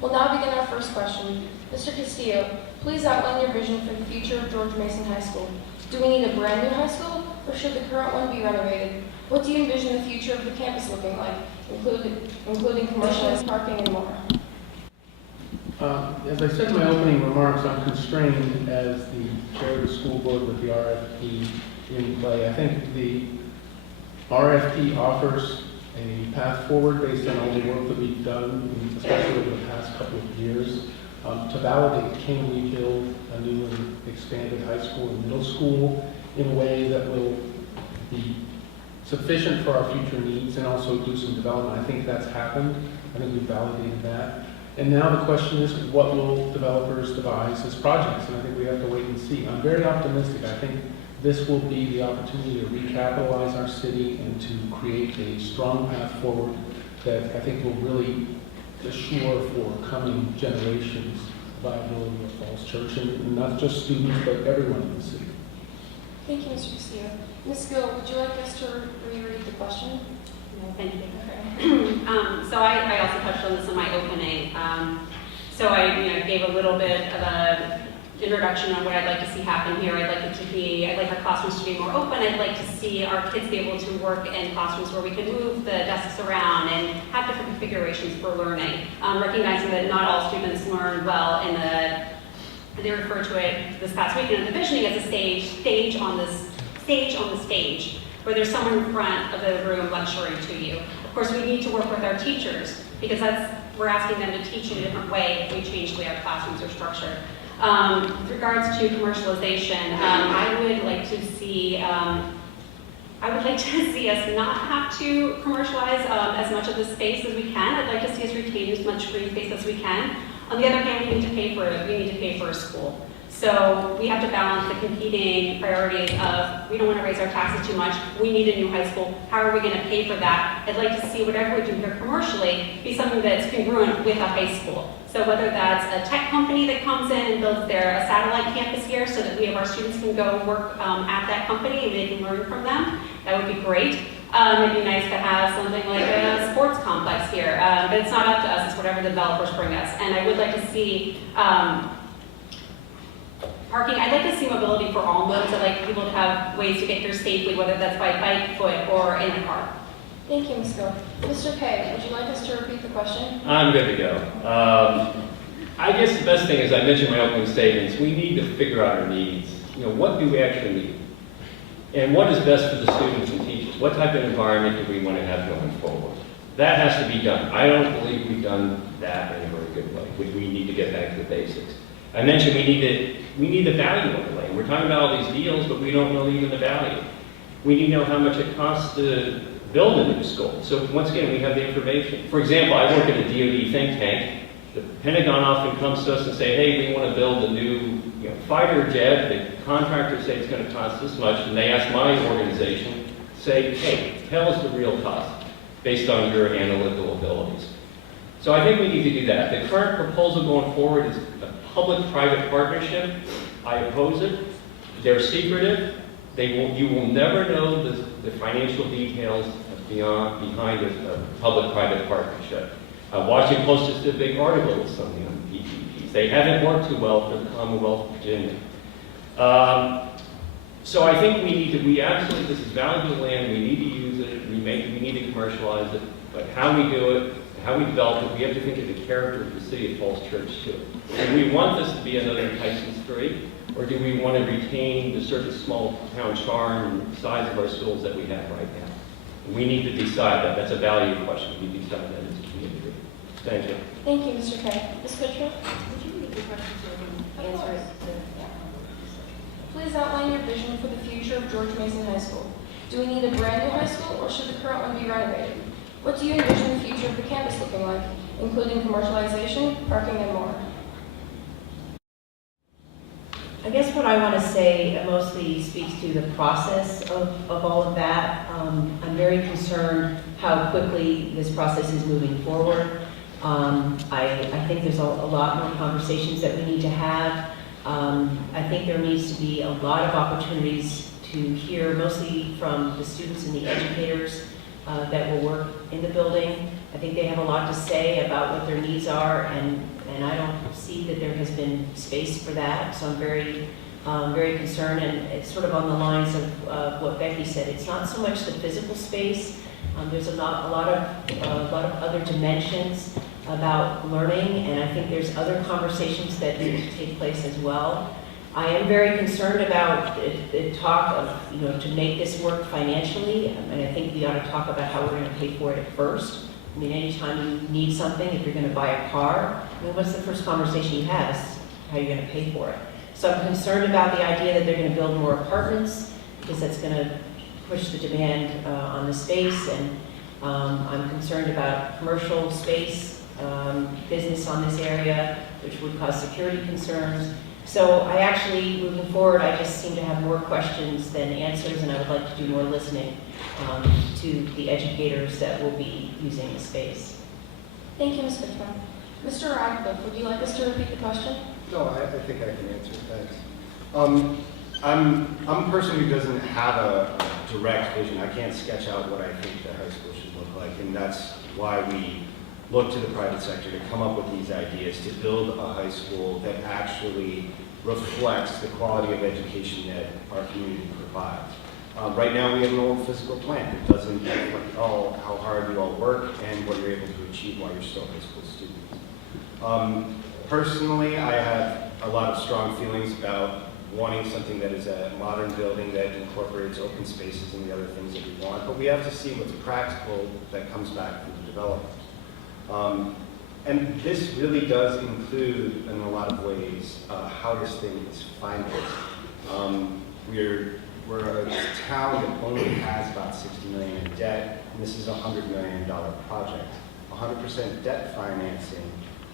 We'll now begin our first question. Mr. Castillo, please outline your vision for the future of George Mason High School. Do we need a brand new high school, or should the current one be renovated? What do you envision the future of the campus looking like, including commercialized parking and more? As I said in my opening remarks, I'm constrained as the chair of the school board with the RFP in play. I think the RFP offers a path forward based on all the work that we've done, especially over the past couple of years, to validate, can we build a new and expanded high school and middle school in a way that will be sufficient for our future needs and also do some development. I think that's happened. I think we've validated that. And now the question is, what will developers devise as projects? And I think we have to wait and see. I'm very optimistic. I think this will be the opportunity to recapitalize our city and to create a strong path forward that I think will really assure for coming generations viability of Falls Church, and not just students, but everyone in the city. Thank you, Mr. Castillo. Ms. Gill, would you like us to reread the question? No, thank you. Okay. So I also touched on this in my opening. So I gave a little bit of a introduction on what I'd like to see happen here. I'd like our classrooms to be more open. I'd like to see our kids be able to work in classrooms where we can move the desks around and have different configurations for learning. Recognizing that not all students learn well in they refer to it this past weekend in the visioning as a stage on the stage, where there's someone in front of the room lecturing to you. Of course, we need to work with our teachers because we're asking them to teach in a different way if we change the way our classrooms are structured. With regards to commercialization, I would like to see us not have to commercialize as much of the space as we can. I'd like to see us retain as much green space as we can. On the other hand, we need to pay for a school. So we have to balance the competing priorities of, we don't want to raise our taxes too much, we need a new high school, how are we going to pay for that? I'd like to see whatever we do here commercially be something that's congruent with a high school. So whether that's a tech company that comes in and builds a satellite campus here so that our students can go work at that company and they can learn from them, that would be great. It'd be nice to have something like a sports complex here, but it's not up to us, it's whatever the developers bring us. And I would like to see parking. I'd like to see mobility for all modes. I'd like people to have ways to get here safely, whether that's by bike, foot, or in a car. Thank you, Ms. Gill. Mr. Kay, would you like us to repeat the question? I'm good to go. I guess the best thing is, I mentioned in my opening statements, we need to figure out our needs. What do we actually need? And what is best for the students and teachers? What type of environment do we want to have going forward? That has to be done. I don't believe we've done that in a very good way. We need to get back to the basics. I mentioned we need the value overlay. We're talking about all these deals, but we don't know even the value. We need to know how much it costs to build a new school. So once again, we have the information. For example, I work at a DoD think tank. The Pentagon often comes to us and say, hey, we want to build a new fighter jet. The contractors say it's going to cost this much, and they ask my organization, say, hey, tell us the real cost based on your analytical abilities. So I think we need to do that. The current proposal going forward is a public-private partnership. I oppose it. They're secretive. You will never know the financial details behind a public-private partnership. Washington Post just did a big article with something on PPPs. They haven't worked too well for the Commonwealth of Virginia. So I think this is valuable land, we need to use it, we need to commercialize it, but how we do it, how we develop it, we have to think of the character of the city of Falls Church too. Do we want this to be another Tyson Street, or do we want to retain the certain small town charm and size of our schools that we have right now? We need to decide that. That's a value question. We decide that as a community. Thank you. Thank you, Mr. Kay. Ms. Kutcher? Would you read the question so I can answer it? Please outline your vision for the future of George Mason High School. Do we need a brand new high school, or should the current one be renovated? What do you envision the future of the campus looking like, including commercialization, parking, and more? I guess what I want to say mostly speaks to the process of all of that. I'm very concerned how quickly this process is moving forward. I think there's a lot more conversations that we need to have. I think there needs to be a lot of opportunities to hear, mostly from the students and the educators, that will work in the building. I think they have a lot to say about what their needs are, and I don't see that there has been space for that, so I'm very concerned, and it's sort of on the lines of what Becky said. It's not so much the physical space. There's a lot of other dimensions about learning, and I think there's other conversations that need to take place as well. I am very concerned about the talk of, to make this work financially, and I think we ought to talk about how we're going to pay for it at first. I mean, anytime you need something, if you're going to buy a car, what's the first conversation you have is how you're going to pay for it. So I'm concerned about the idea that they're going to build more apartments, because that's going to push the demand on the space, and I'm concerned about commercial space, business on this area, which would cause security concerns. So I actually, moving forward, I just seem to have more questions than answers, and I would like to do more listening to the educators that will be using the space. Thank you, Ms. Bickman. Mr. Radcliffe, would you like us to repeat the question? No, I think I can answer it, thanks. I'm a person who doesn't have a direct vision. I can't sketch out what I think the high school should look like, and that's why we look to the private sector to come up with these ideas, to build a high school that actually reflects the quality of education that our community provides. Right now we have an old physical plan. It doesn't reflect how hard you all work and what you're able to achieve while you're still high school students. Personally, I have a lot of strong feelings about wanting something that is a modern building that incorporates open spaces and the other things that we want, but we have to see what's practical that comes back from the developers. And this really does include, in a lot of ways, how this thing is financed. We're a town that only has about $60 million in debt, and this is a $100 million project. 100% debt financing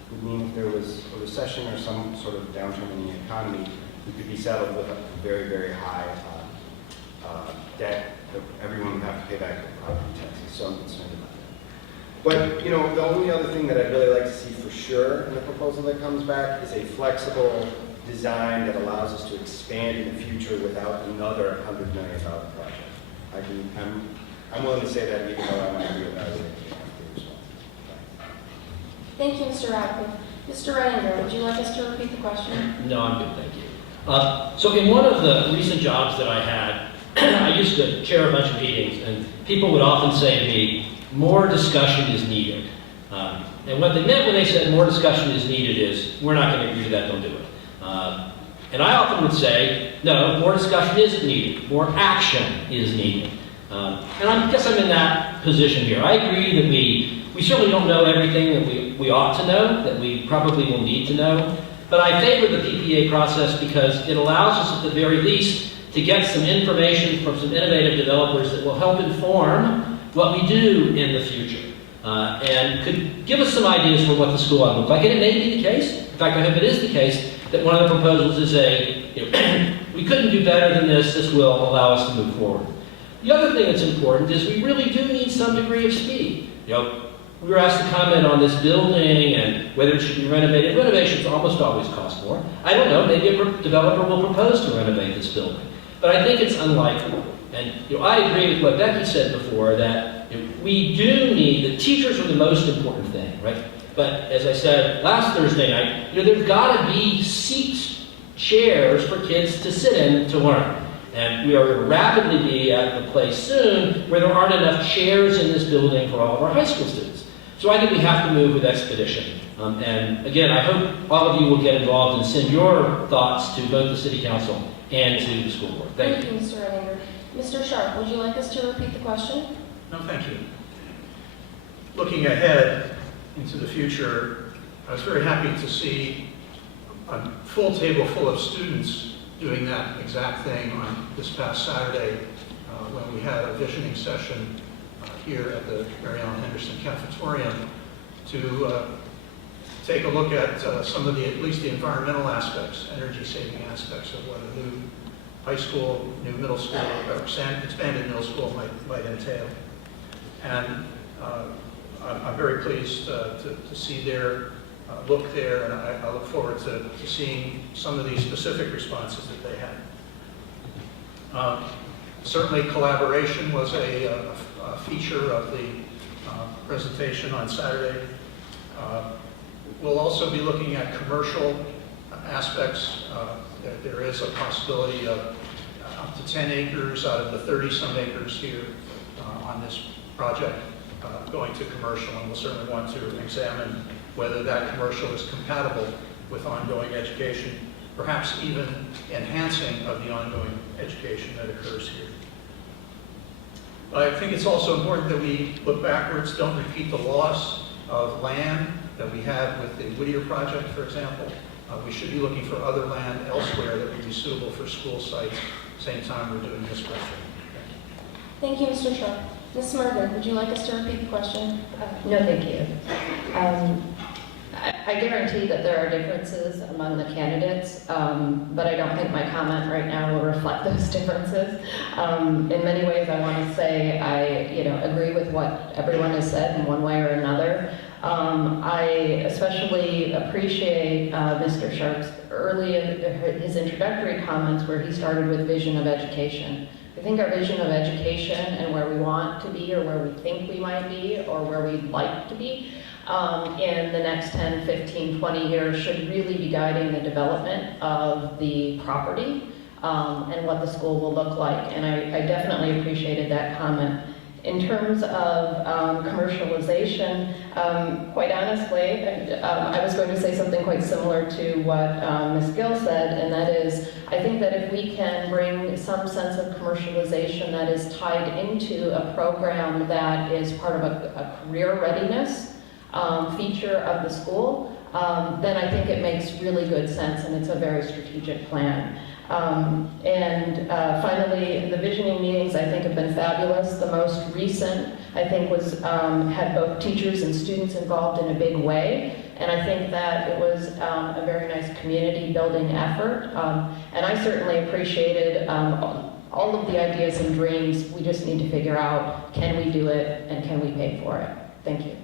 would mean if there was a recession or some sort of downturn in the economy, we could be saddled with a very, very high debt that everyone would have to pay back their property taxes, so I'm concerned about that. But, the only other thing that I'd really like to see for sure in the proposal that comes back is a flexible design that allows us to expand in the future without another $100 million project. I'm willing to say that even though I want to reevaluate it after as well. Thank you, Mr. Radcliffe. Mr. Reininger, would you like us to repeat the question? No, I'm good, thank you. So in one of the recent jobs that I had, I used to chair a bunch of meetings, and people would often say to me, more discussion is needed. And what they meant when they said more discussion is needed is, we're not going to agree to that, don't do it. And I often would say, no, more discussion isn't needed, more action is needed. And I guess I'm in that position here. I agree that we certainly don't know everything that we ought to know, that we probably will need to know. But I favor the PPA process because it allows us at the very least to get some information from some innovative developers that will help inform what we do in the future. And could give us some ideas for what the school ought to look like. And it may be the case, in fact I hope it is the case, that one of the proposals is we couldn't do better than this will allow us to move forward. The other thing that's important is we really do need some degree of speed. We were asked to comment on this building and whether it should be renovated. Renovations almost always cost more. I don't know, maybe a developer will propose to renovate this building. But I think it's unlikely. And I agree with what Becky said before, that we do need, the teachers are the most important thing, right? But as I said last Thursday night, there's got to be seats, chairs for kids to sit in to learn. And we are going to rapidly be at the place soon where there aren't enough chairs in this building for all of our high school students. So I think we have to move with expedition. And again, I hope all of you will get involved and send your thoughts to both the City Council and to the school board. Thank you. Mr. Reininger. Mr. Sharp, would you like us to repeat the question? No, thank you. Looking ahead into the future, I was very happy to see a full table full of students doing that exact thing on this past Saturday when we had a visioning session here at the Mary Ellen Henderson Cafetorium to take a look at some of at least the environmental aspects, energy saving aspects of what a new high school, new middle school, or expanded middle school might entail. And I'm very pleased to see their look there, and I look forward to seeing some of these specific responses that they had. Certainly collaboration was a feature of the presentation on Saturday. We'll also be looking at commercial aspects. There is a possibility of up to 10 acres out of the 30-some acres here on this project going to commercial, and we'll certainly want to examine whether that commercial is compatible with ongoing education, perhaps even enhancing of the ongoing education that occurs here. I think it's also important that we look backwards, don't repeat the loss of land that we had with the Whittier project, for example. We should be looking for other land elsewhere that would be suitable for school sites, same time we're doing this project. Thank you, Mr. Sharp. Ms. Mergen, would you like us to repeat the question? No, thank you. I guarantee that there are differences among the candidates, but I don't think my comment right now will reflect those differences. In many ways, I want to say I agree with what everyone has said in one way or another. I especially appreciate Mr. Sharp's his introductory comments where he started with vision of education. I think our vision of education and where we want to be or where we think we might be or where we'd like to be in the next 10, 15, 20 years should really be guiding the development of the property and what the school will look like. And I definitely appreciated that comment. In terms of commercialization, quite honestly, I was going to say something quite similar to what Ms. Gill said, and that is, I think that if we can bring some sense of commercialization that is tied into a program that is part of a career readiness feature of the school, then I think it makes really good sense, and it's a very strategic plan. Finally, the visioning meetings I think have been fabulous. The most recent, I think, was had both teachers and students involved in a big way, and I think that it was a very nice community building effort. And I certainly appreciated all of the ideas and dreams. We just need to figure out, can we do it and can we pay for it? Thank you.